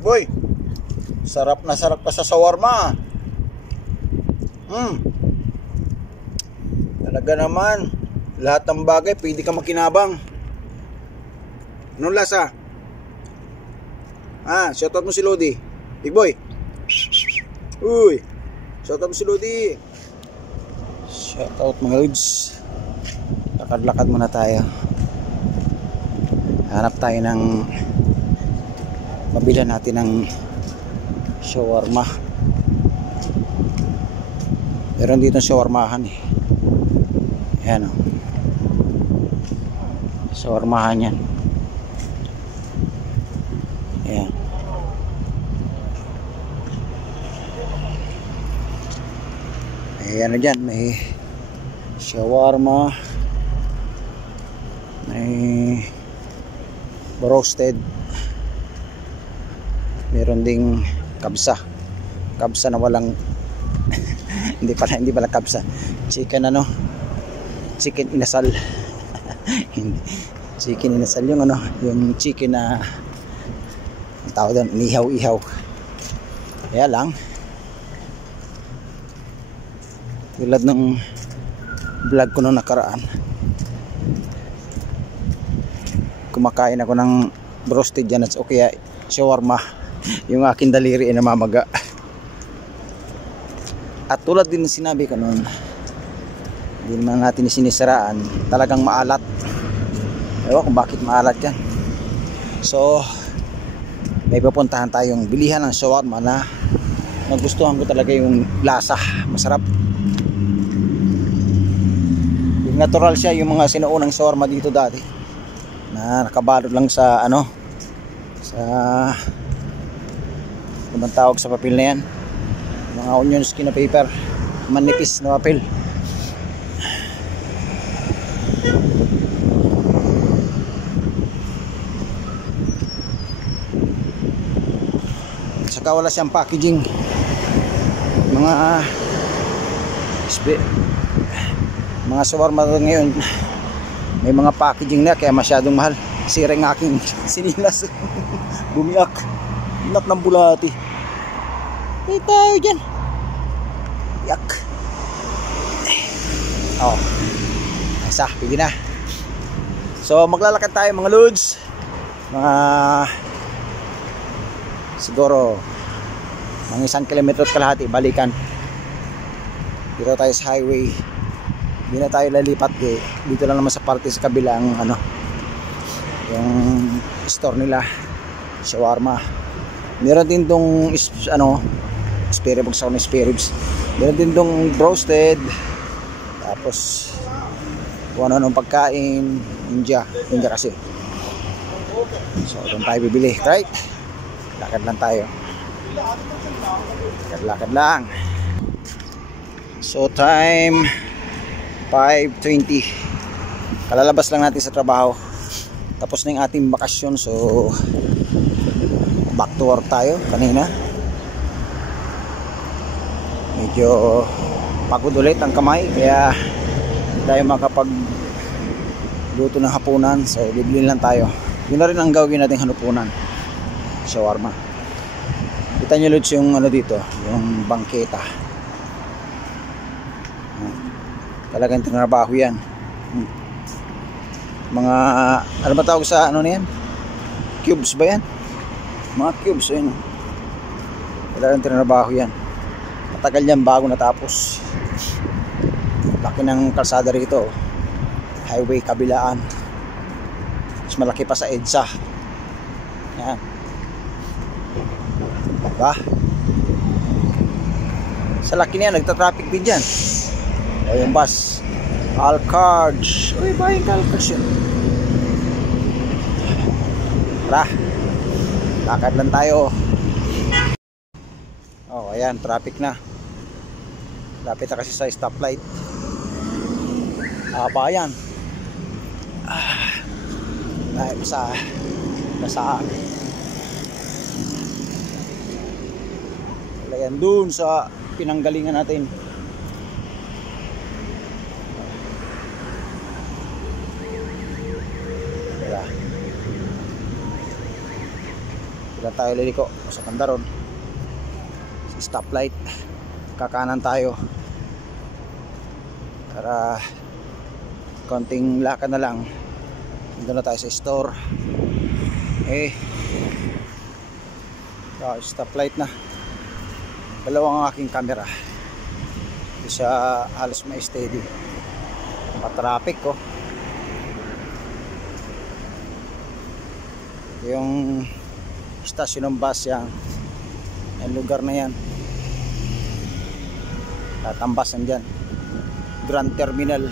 Big boy, sarap na sarap pa sa shawarma. Talaga naman, lahat ng bagay pwede ka makinabang. Anong lasa? Shoutout mo si Lodi. Big boy. Uy, shoutout mo si Lodi. Shoutout mga lods. Lakad-lakad muna tayo. Hanap tayo ng mabilan natin ng shawarma. Meron dito shawarmahan eh. Ayan o. Shawarmahan yan. Ayan. Ayan na dyan. May shawarma. May roasted. Meron ding kabsa. Kabsa na walang hindi pala kabsa. Chicken Chicken inasal. Chicken inasal yung yung chicken na ang tawag doon, ihaw-ihaw. Kaya lang tulad ng vlog ko nung nakaraan, kumakain ako ng roasted dyan o kaya shawarma, yung aking daliri ay namamaga. At tulad din ng sinabi ko noon, hindi naman natin sinisiraan, talagang maalat. Ewan kung bakit maalat yan. So may pupuntahan tayong bilihan ng shawarma na nagustuhan ko talaga yung lasa, masarap. Yung natural siya, yung mga sinuunang shawarma dito dati na nakabalot lang sa sa anong tawag sa papel na yan, mga onion skin na paper, manipis na papel. Saka wala siyang packaging. Mga shawarma ngayon may mga packaging na kaya masyadong mahal. Sira ng aking sinilas. Bumiyak. Anak ng bulati. Hey, tayo dyan. Yak. Isa, pwede na. So maglalakad tayo mga lods. Siguro mga 1 kilometro at kalahati balikan. Dito tayo sa highway. Hindi na tayo lalipat dito lang naman sa parte sa kabilang yung store nila shawarma. Meron din tong spare ribs sa spare ribs. Meron din tong roasted. Tapos kung ano pagkain India kasi. So doon tayo bibili, right? Lakad lang tayo. Lakad lang. So time 5:20. Kalalabas lang natin sa trabaho. Tapos na yung ating bakasyon. So back to work tayo kanina. Medyo pagod ulit ang kamay, kaya hindi tayo makapagluto ng hapunan. So bibili lang tayo. Yun na rin ang gawin nating hapunan, shawarma. Kita nyo lods yung dito, yung bangketa. Talagang tinrabaho yan. Mga ano ba tawag sa na yan? Cubes ba yan? Mga cubes yun. Talagang tinrabaho yan. Matagal yan bago natapos. Laki ng kalsada rito. Highway kabilaan. Mas malaki pa sa EDSA. Yan. Diba? Sa laki niya, nagta-traffic din dyan. O yung bus. Calcards. Uy, buying Calcards yun. Tara. Lakad lang tayo. Ayan, traffic na. Lapit na kasi sa stoplight. Haba yan. Dahil basaan. Ayan, dun sa pinanggalingan natin. Sila Diyan tayo liliko sa Pandaron. Sa stoplight. Kakanan tayo. Para konting lakad na lang. Doon na tayo sa store. Stoplight na. Dalawang ang aking camera. Hindi siya halos ma-steady. Pa-traffic ko. Yung stasyon ng bus yan. Yung lugar na yan. Tatambasan dyan. Grand Terminal.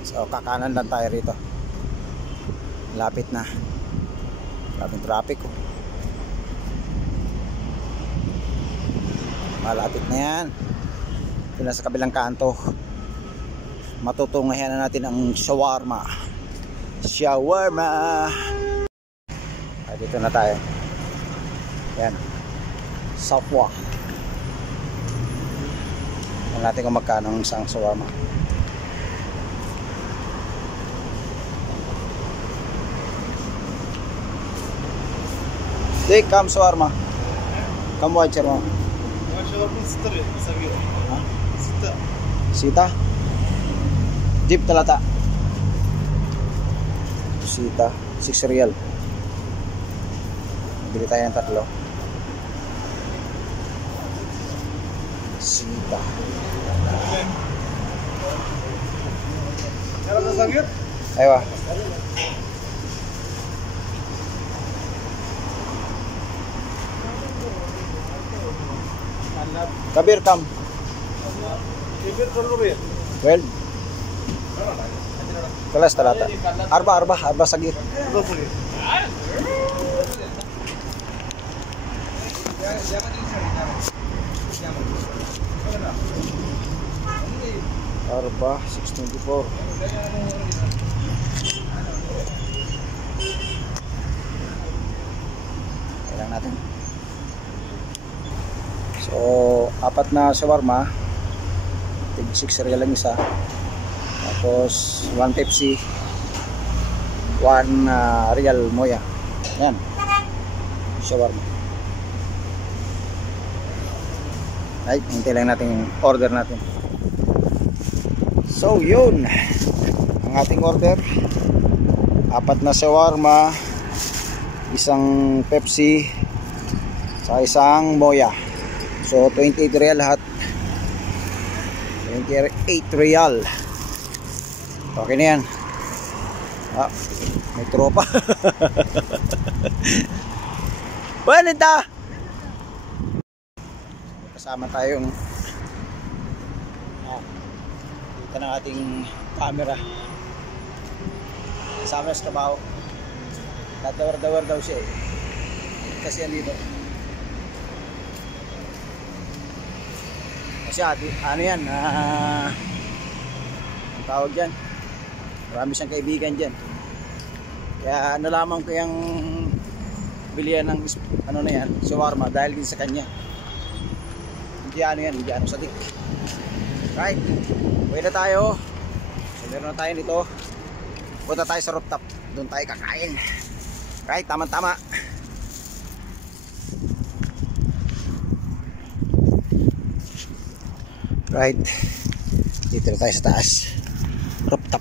So kakanan lang tayo rito. Lapit na. Lapit traffic ko. Malapit na yan. Ito na sa kabilang kanto. Matutungayan na natin ang shawarma. Dito na tayo. Yan. Safwa. Tignan natin kung magkano ang isang shawarma. Take kam shawarma. Kam wide shawarma. Sita. Jeep talata. Sita, 6 real. Bili tayo ng 3. Sita. Aywa. Kabir kam. Kabir 12. Kelas talata. Arba sagir. Arba 624. Kailangan natin. So, 4 na shawarma. 6 real lang isa. Tapos 1 Pepsi, 1 real moya. Yan. Shawarma. Right, hintay lang natin yung order natin. So, yun. Ang ating order. 4 na shawarma, isang Pepsi, sa isang moya. So, 28 real lahat. 28 real. Okay na yan. May tropa. Balita! Kasama tayong dito ng ating camera. Kasama sa trabaho. Tatawar-dawar daw siya eh. Kasi yan dito. Kasi ano yan, ang tawag dyan, marami siyang kaibigan dyan. Kaya nalaman ko yung bilihan ng ano na yan, shawarma dahil din sa kanya. Hindi ano yan, hindi ano sadik. Right, uwi na tayo. So meron na tayo nito. Punta tayo sa rooftop, doon tayo kakain. Right, tama-tama. Right, dito na tayo sa taas. Rooftop.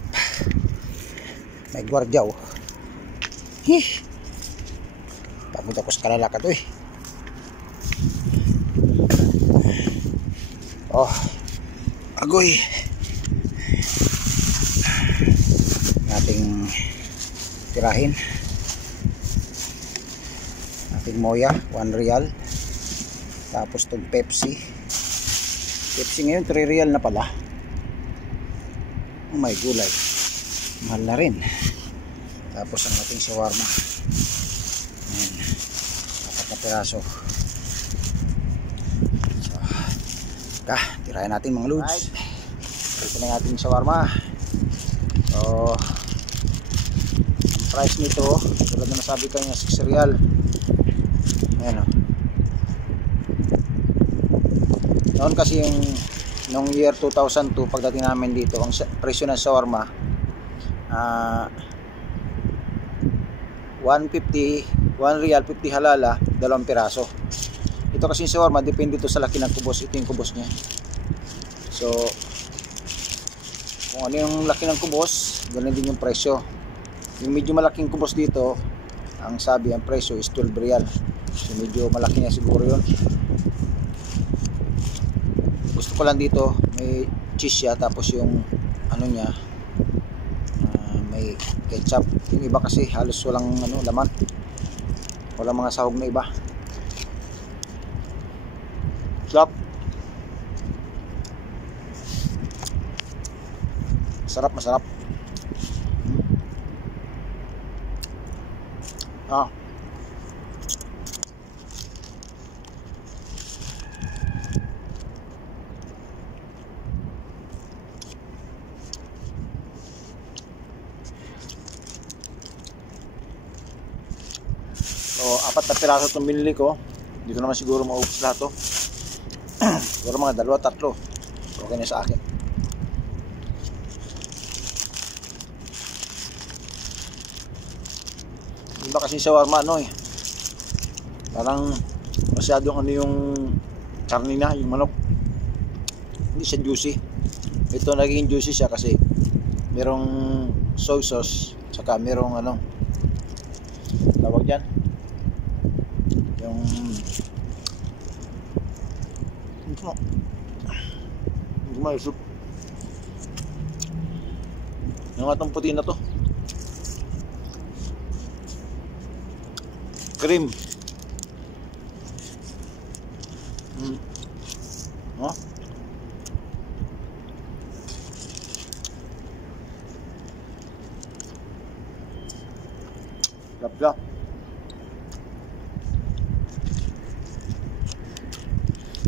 May gwardiyaw. Pagod ako sa kalalakad to eh. Oh, agoy. Ating tirahin. Ating moya, 1 real. Tapos itong Pepsi. Pepsi ngayon 3 real na pala. Oh my gulay. Mahal na rin. Tapos ang ating shawarma. Ayan. 4 na piraso. So, tirahin natin mga loads. Right. Ito na yung ating shawarma. So, ang price nito, tulad na nasabi ko niya, 6 real. Ayan o. Noon kasi yung nung year 2002 pagdating namin dito, ang presyo ng shawarma 1 150, 1 real, 50 halala, 2 piraso. Ito kasi shawarma, depende to sa laki ng kubos. Ito yung kubos niya. So, kung ano yung laki ng kubos, ganun din yung presyo. Yung medyo malaking kubos dito, ang sabi, ang presyo is 12 real. So, medyo malaki niya siguro yun. Gusto ko lang dito, may cheese siya, tapos yung ano niya, may ketchup. Yung iba kasi halos walang laman. Walang mga sahog na iba. Sarap. Sarap, masarap. Ah. So, 4 na piraso itong binili ko. Dito naman siguro maubos lahat to. Siguro mga 2, 3. Okay na sa akin. Iba kasi shawarma parang masyadong yung karne na, yung manok. Hindi siya juicy. Ito naging juicy siya kasi merong soy sauce, saka merong tawag dyan, yung soup. Yung atong puti na to, cream. Oh. Lap-lap.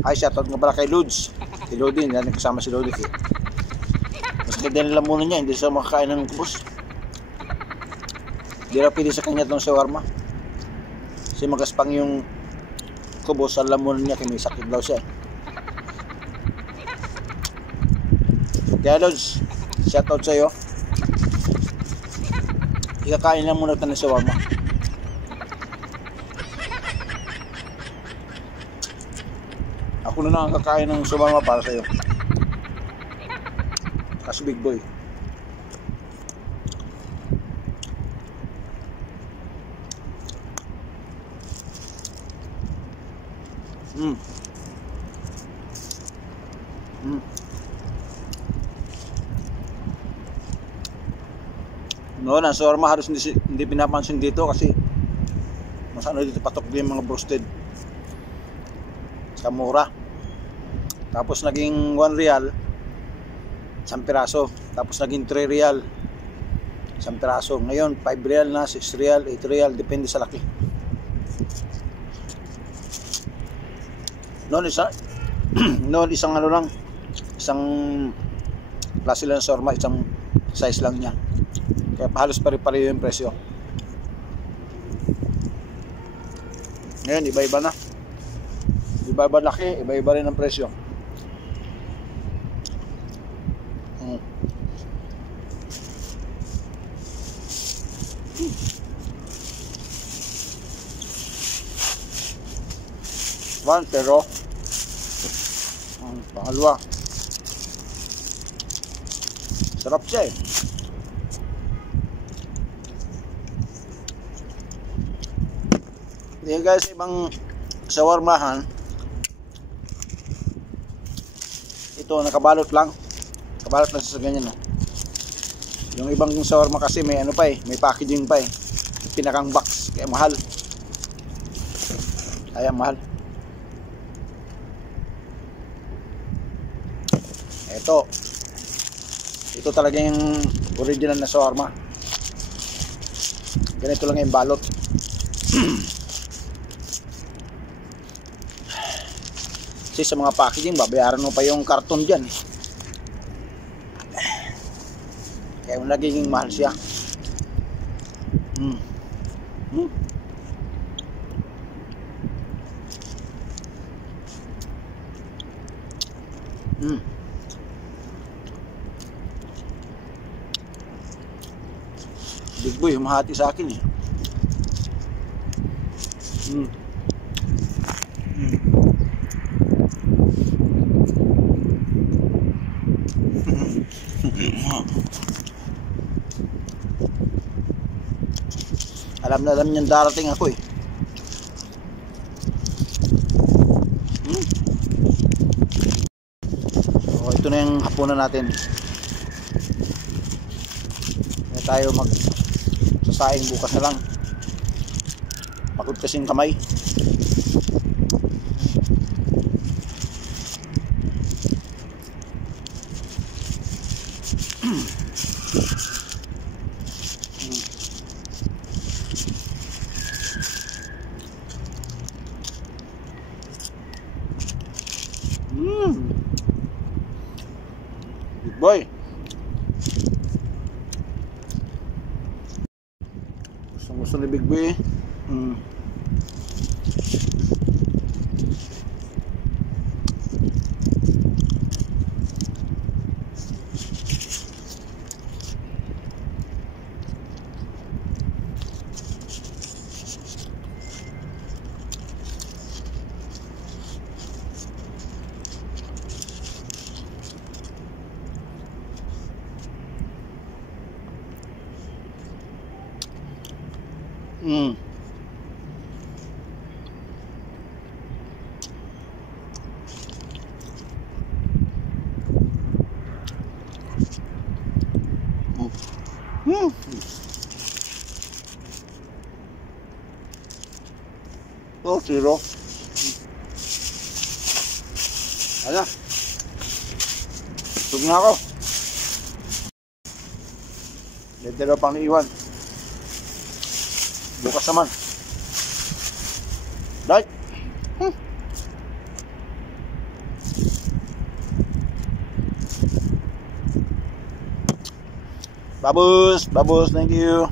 Ay, shoutout nga pala kay Lods. Si Lodi, hindi kasama si Lodi. Masakit din nila muna niya, hindi siya makakain ng kubos. Hindi na pili sa kanya itong shawarma. Kasi magaspang yung kubos, alam mo niya kaya may sakit daw siya. Kaya Lods, shoutout sa iyo. Ikakain lang muna ito ng shawarma. Ako na lang ang kakain ng shawarma para sa iyo. Kasi big boy. Noon ang shawarma halos hindi pinapansin dito kasi mas dito patok din mga roasted sa mura. Tapos naging 1 real 1 piraso, tapos naging 3 real 1 piraso. Ngayon 5 real na, 6 real, 8 real, depende sa laki. Noon isang lang, isang klase lang ng shawarma, isang size lang niya. Kaya halos pare-pareho yung presyo. Ngayon, iba-iba na. Iba-iba laki, iba-iba rin ang presyo. Pero ang pangalawa, sarap siya eh. Yan guys, ibang shawarmahan ito nakabalot lang sa ganyan. Yung ibang shawarma kasi may may packaging pa eh, pinakang box, kaya mahal. Ito talaga yung original na shawarma. Ganito lang yung balot. Kasi sa mga packaging, babayaran mo pa yung karton dyan eh. Kaya nagiging mahal siya. Big boy, humahati sa akin eh. Mm. Alam na alam niyang darating ako eh. So ito na yung hapunan natin. Kaya tayo magsasaing bukas na lang. Pagod kasing kamay. Big boy. Gusto ni Big boy. Oh, zero. Ala. Tug na ako. Dito pang iwan. Bukas naman. Right? Babus, thank you.